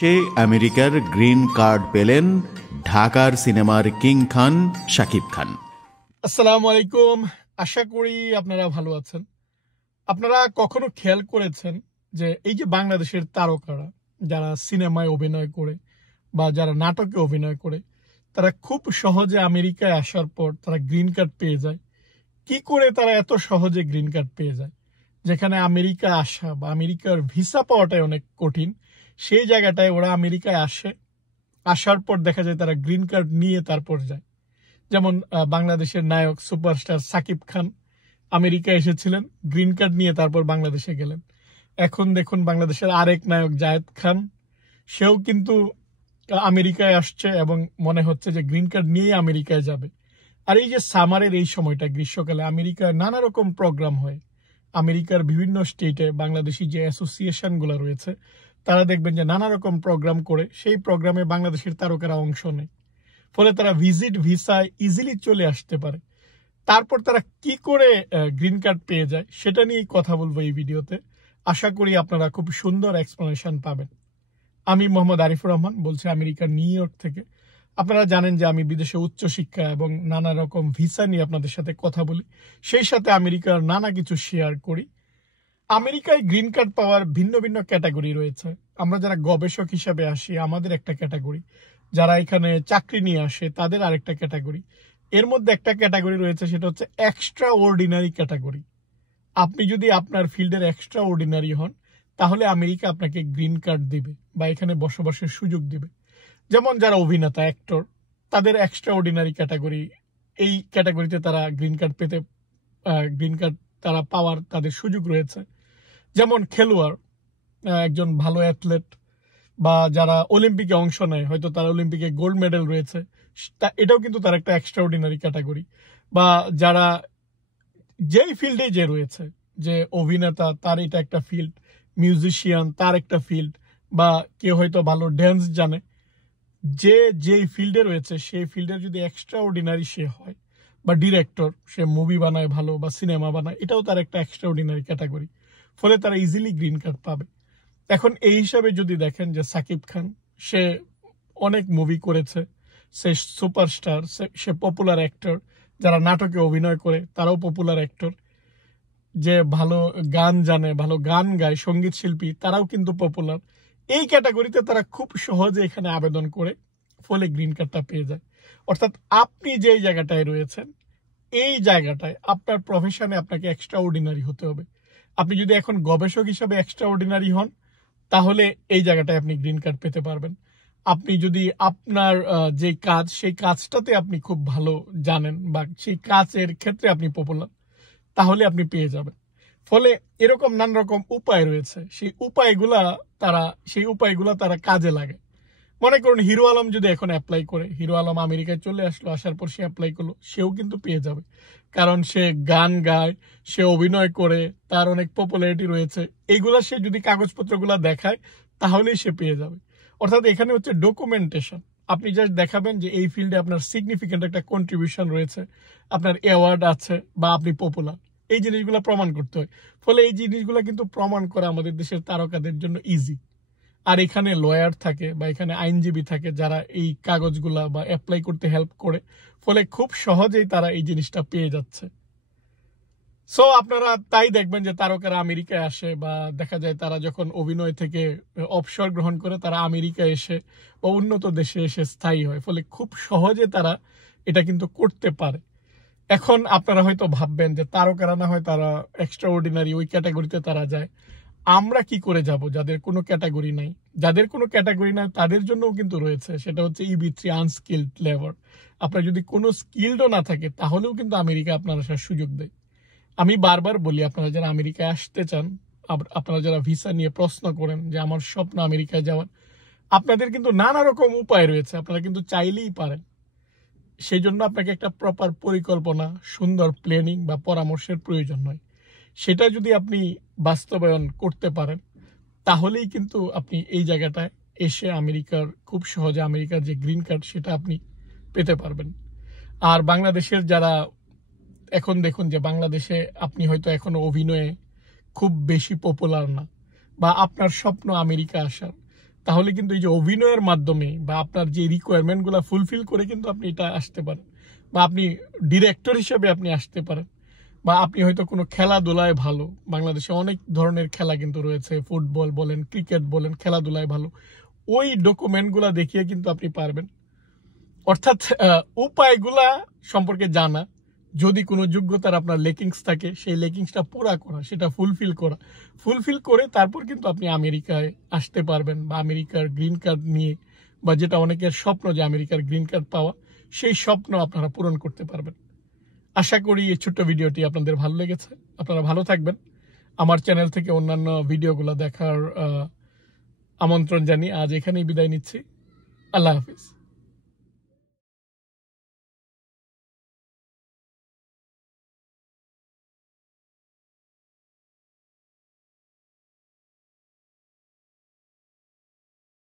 সে আমেরিকার green card পেলেন ঢাকার সিনেমার কিং খান শাকিব খান। আসসালামু আলাইকুম, আশা করি আপনারা ভালো আছেন। আপনারা কখনো খেয়াল করেছেন যে এই যে বাংলাদেশের তারকারা যারা সিনেমায় অভিনয় করে বা যারা নাটকে অভিনয় করে, তারা খুব সহজে আমেরিকায় আসার পর তারা গ্রিন কার্ড পেয়ে যায়। কি করে তারা এত সহজে গ্রিন কার্ড পেয়ে যায়? যেখানে আমেরিকা আসা বা আমেরিকার ভিসা পাওয়াটাই অনেক কঠিন, সেই জায়গাটায় ওরা আমেরিকায় আসে, আসার পর দেখা যায় তারা গ্রিন কার্ড নিয়ে তারপর যায়। যেমন বাংলাদেশের নায়ক সুপারস্টার সাকিব খান আমেরিকায় এসেছিলেন, গ্রিন কার্ড নিয়ে তারপর বাংলাদেশে গেলেন। এখন দেখুন বাংলাদেশের আরেক নায়ক জায়েদ খান, সেও কিন্তু আমেরিকায় আসছে এবং মনে হচ্ছে যে গ্রিন কার্ড নিয়েই আমেরিকায় যাবে। আর এই যে সামারের এই সময়টা, গ্রীষ্মকালে আমেরিকায় নানা রকম প্রোগ্রাম হয়। আমেরিকার বিভিন্ন স্টেটে বাংলাদেশি যে অ্যাসোসিয়েশনগুলো রয়েছে, তারা দেখবেন যে নানা রকম প্রোগ্রাম করে, সেই প্রোগ্রামে বাংলাদেশের তারকারা অংশ নেয়। ফলে তারা ভিজিট ভিসায় ইজিলি চলে আসতে পারে। তারপর তারা কি করে গ্রিন কার্ড পেয়ে যায় সেটা নিয়েই কথা বলবো এই ভিডিওতে। আশা করি আপনারা খুব সুন্দর এক্সপ্লেনেশন পাবেন। আমি মোহাম্মদ আরিফুর রহমান বলছি আমেরিকার নিউ ইয়র্ক থেকে। আপনারা জানেন যে আমি বিদেশে উচ্চশিক্ষা এবং নানা রকম ভিসা নিয়ে আপনাদের সাথে কথা বলি, সেই সাথে আমেরিকার নানা কিছু শেয়ার করি। আমেরিকায় গ্রিন কার্ড পাওয়ার ভিন্ন ভিন্ন ক্যাটাগরি রয়েছে। আমরা যারা গবেষক হিসাবে আসি আমাদের একটা ক্যাটাগরি, যারা এখানে চাকরি নিয়ে আসে তাদের আরেকটা ক্যাটাগরি। এর মধ্যে একটা ক্যাটাগরি রয়েছে, সেটা হচ্ছে এক্সট্রা অর্ডিনারি ক্যাটাগরি। আপনি যদি আপনার ফিল্ডের এক্সট্রা অর্ডিনারি হন, তাহলে আমেরিকা আপনাকে গ্রিন কার্ড দিবে বা এখানে বসবাসের সুযোগ দিবে। যেমন যারা অভিনেতা, অ্যাক্টর, তাদের এক্সট্রা অর্ডিনারি ক্যাটাগরি, এই ক্যাটাগরিতে তারা গ্রিন কার্ড তারা পাওয়ার তাদের সুযোগ রয়েছে। যেমন খেলোয়াড়, একজন ভালো অ্যাথলেট বা যারা অলিম্পিকে অংশ নেয়, হয়তো তারা অলিম্পিকে গোল্ড মেডেল রয়েছে, এটাও কিন্তু তার একটা এক্সট্রা অর্ডিনারি ক্যাটাগরি। বা যারা যেই ফিল্ডে যে রয়েছে, যে অভিনেতা তার এটা একটা ফিল্ড, মিউজিশিয়ান তার একটা ফিল্ড, বা কেউ হয়তো ভালো ড্যান্স জানে, যে যেই ফিল্ডে রয়েছে সেই ফিল্ডের যদি এক্সট্রা অর্ডিনারি সে হয়, বা ডিরেক্টর, সে মুভি বানায় ভালো বা সিনেমা বানায়, এটাও তার একটা এক্সট্রা অর্ডিনারি ক্যাটাগরি। ফলে তারা ইজিলি গ্রিন কার্ড পাবে। এখন এই হিসাবে যদি দেখেন যে সাকিব খান, সে অনেক মুভি করেছে, সে সুপারস্টার, সে পপুলার অ্যাক্টর। যারা নাটকে অভিনয় করে তারাও পপুলার অ্যাক্টর। যে ভালো গান জানে, ভালো গান গায়, সঙ্গীত শিল্পী, তারাও কিন্তু পপুলার। এই ক্যাটাগরিতে তারা খুব সহজে এখানে আবেদন করে, ফলে গ্রিন কার্ডটা পেয়ে যায়। অর্থাৎ আপনি যেই জায়গাটায় রয়েছেন, এই জায়গাটায় আপনার প্রফেশনে আপনাকে এক্সট্রা অর্ডিনারি হতে হবে। আপনি যদি এখন গবেষক হিসাবে এক্সট্রা অর্ডিনারি হন, তাহলে এই জায়গাটায় আপনি গ্রিন কার্ড পেতে পারবেন। আপনি যদি আপনার যে কাজ, সেই কাজটাতে আপনি খুব ভালো জানেন বা সেই কাজের ক্ষেত্রে আপনি পপুলার, তাহলে আপনি পেয়ে যাবেন। ফলে এরকম নানা রকম উপায় রয়েছে, সেই উপায়গুলা তারা কাজে লাগে। মনে করুন হিরো আলম যদি এখন অ্যাপ্লাই করে, হিরো আলম আমেরিকায় চলে আসলো, আসার পর সে অ্যাপ্লাই করলো, সেও কিন্তু পেয়ে যাবে। কারণ সে গান গায়, সে অভিনয় করে, তার অনেক পপুলারিটি রয়েছে। এইগুলা সে যদি কাগজপত্রগুলা দেখায়, তাহলেই সে পেয়ে যাবে। অর্থাৎ এখানে হচ্ছে ডকুমেন্টেশন। আপনি জাস্ট দেখাবেন যে এই ফিল্ডে আপনার সিগনিফিকেন্ট একটা কন্ট্রিবিউশন রয়েছে, আপনার অ্যাওয়ার্ড আছে বা আপনি পপুলার। এই জিনিসগুলো প্রমাণ করতে হয়। ফলে এই জিনিসগুলো কিন্তু প্রমাণ করা আমাদের দেশের তারকাদের জন্য ইজি। আর এখানে লয়ার থাকে বা এখানে আইনজীবী থাকে, যারা এই কাগজগুলা বা অ্যাপ্লাই করতে হেল্প করে। ফলে খুব সহজেই তারা এই জিনিসটা পেয়ে যাচ্ছে। সো আপনারা তাই দেখবেন যে তারকারা আমেরিকায় আসে, বা দেখা যায় তারা যখন অভিনয় থেকে অবসর গ্রহণ করে, তারা আমেরিকায় এসে বা উন্নত দেশে এসে স্থায়ী হয়। ফলে খুব সহজে তারা এটা কিন্তু করতে পারে। এখন আপনারা হয়তো ভাববেন যে তারকারা না হয় তারা এক্সট্রা অর্ডিনারি, ওই ক্যাটাগরিতে তারা যায়, আমরা কি করে যাব যাদের কোনো ক্যাটাগরি নাই? যাদের কোনো ক্যাটাগরি নাই তাদের জন্যও কিন্তু রয়েছে, সেটা হচ্ছে EB3 আনস্কিল্ড লেবার। আপনার যদি কোনো স্কিলডও না থাকে, তাহলেও কিন্তু আমেরিকা আপনার আসার সুযোগ দেয়। আমি বারবার বলি, আপনারা যারা আমেরিকায় আসতে চান, আপনারা যারা ভিসা নিয়ে প্রশ্ন করেন যে আমার স্বপ্ন আমেরিকায় যাওয়ার, আপনাদের কিন্তু নানা রকম উপায় রয়েছে, আপনারা কিন্তু চাইলেই পারেন। সেই জন্য আপনাকে একটা প্রপার পরিকল্পনা, সুন্দর প্ল্যানিং বা পরামর্শের প্রয়োজন হয়। সেটা যদি আপনি বাস্তবায়ন করতে পারেন, তাহলেই কিন্তু আপনি এই জায়গাটায় এসে খুব সহজে আমেরিকার যে গ্রিন কার্ড, সেটা আপনি পেতে পারবেন। আর বাংলাদেশের যারা, এখন দেখুন যে বাংলাদেশে আপনি হয়তো এখনো অভিনয়ে খুব বেশি পপুলার না, বা আপনার স্বপ্ন আমেরিকা আসার, তাহলে কিন্তু এই যে অভিনয়ের মাধ্যমে বা আপনার যে রিকোয়ারমেন্টগুলো ফুলফিল করে কিন্তু আপনি এটা আসতে পারেন, বা আপনি ডিরেক্টর হিসেবে আপনি আসতে পারেন, বা আপনি হয়তো কোনো খেলাধুলায় ভালো। বাংলাদেশে অনেক ধরনের খেলা কিন্তু রয়েছে, ফুটবল বলেন, ক্রিকেট বলেন, খেলাধুলায় ভালো। ওই ডকুমেন্টগুলা দেখিয়ে কিন্তু আপনি পারবেন। অর্থাৎ উপায়গুলা সম্পর্কে জানা, যদি কোনো যোগ্যতার আপনার লেকিংস থাকে সেই লেকিংসটা পুরা করা, সেটা ফুলফিল করে তারপর কিন্তু আপনি আমেরিকায় আসতে পারবেন, বা আমেরিকার গ্রিন কার্ড নিয়ে, বা যেটা অনেকের স্বপ্ন যে আমেরিকার গ্রিন কার্ড পাওয়া, সেই স্বপ্ন আপনারা পূরণ করতে পারবেন। আশা করি এই ছোট্ট ভিডিওটি আপনাদের ভালো লেগেছে। আপনারা ভালো থাকবেন। আমার চ্যানেল থেকে অন্যান্য ভিডিওগুলো দেখার আমন্ত্রণ জানিয়ে আজ এখানেই বিদায় নিচ্ছি। আল্লাহ হাফিজ।